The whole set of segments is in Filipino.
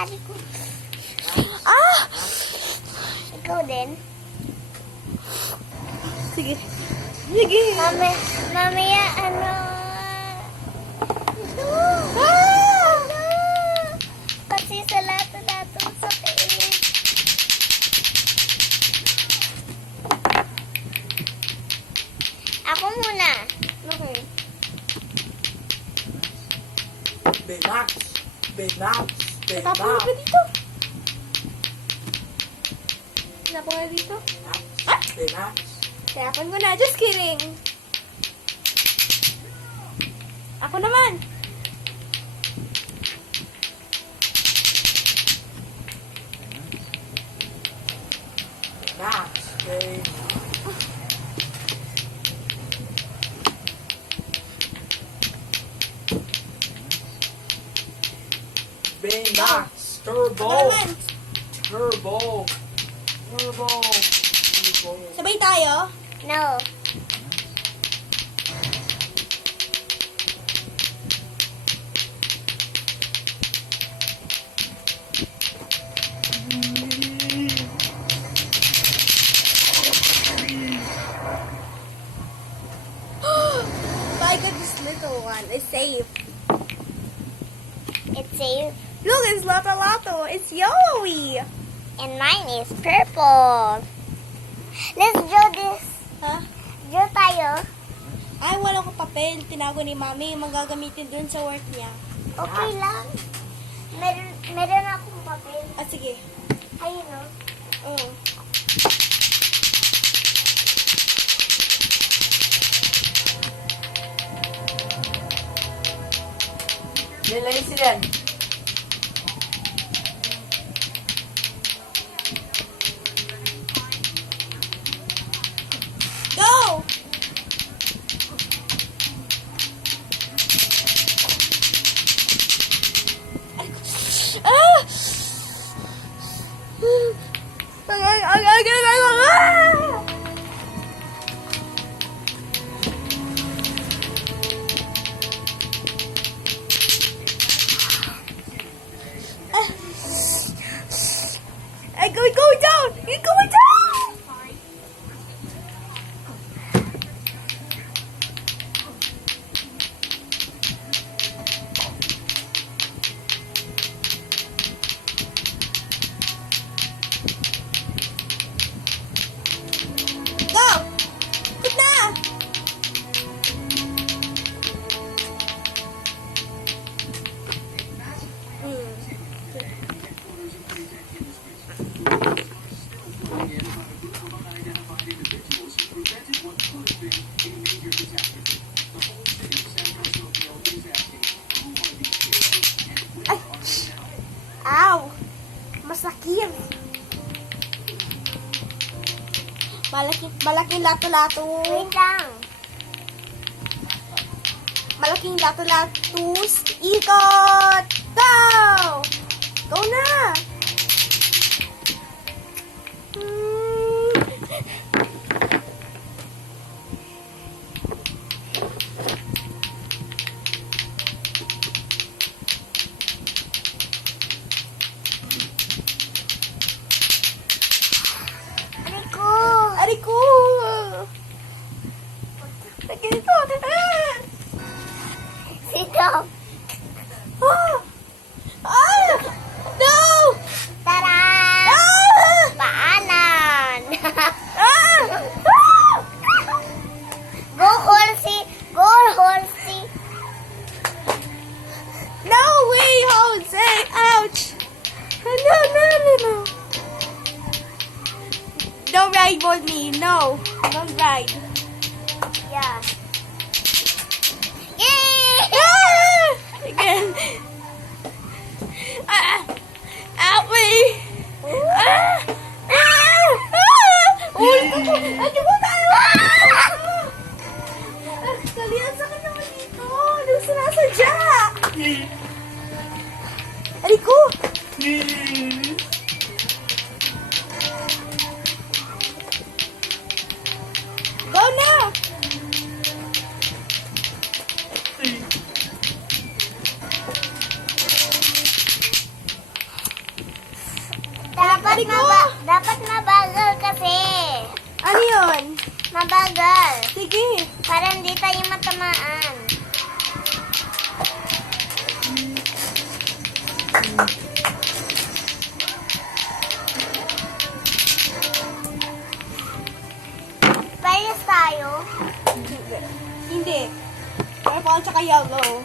Ari ko. Ah! Ikaw din. Sige. Sige. Mamaya, ano... Ah! Kasi sa lato-lato sakit. Ako muna. Okay. Benax. Tapon ka dito. Tapon ka dito. Benax. Tapon ko na. Just kidding. Ako naman. Benax. Benax. Turbo. Ako naman. Turbo. Sabay tayo. No. My God, this little one is safe. It's safe. Look, it's Lato. It's yellowy. And mine is purple. Let's draw this. Ha? Draw tayo. Ay, wala ko papel. Tinago ni Mami. Magagamitin dun sa work niya. Okay lang. Meron akong papel. Ah, sige. Ayun o. Oo. Nilay sila. Go! Ah! I'm going down! You're going down! Go! Good na! Ay! Ow! Masakit! Malaking lato-lato. Wait lang. Malaking lato-latos. Ikot! Go! Go na! Ari ko. Ari ko! Ganito! Sit down. Ah! Ah! No! Tara! Ah! Paanan. Ah! Go, horsey. Go, horsey. No way, Jose! Ouch! No. Don't ride with me. No. Don't ride. Yeah. Yay! Ah! Again. Ah! Help me! Ah! Ah! Ah! Uy! Ano ba tayo? Ah! Kalian sa kanya naman dito. Ano yung sinasadya? Aliko! Go na! Aray ko! dapat mabagal kasi. Ano yun? Mabagal. Sige. Para hindi tayo matamaan. Pares tayo. Hindi. Purple tsaka yellow.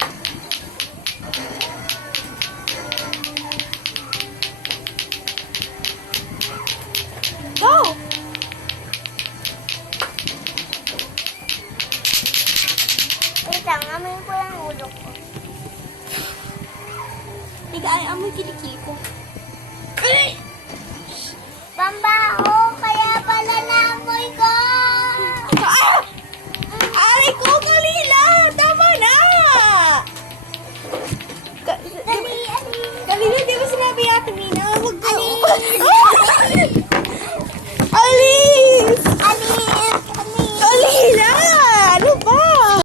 Go! Wait lang, amoy ko lang ulo ko. Tiga ay amoy kilikili ko. Pambaho, kaya pala naamoy ko. Ah! Aray ko, Kalila! Tama na! Dali, ali. Kalila, di ba sinabi Ate Mina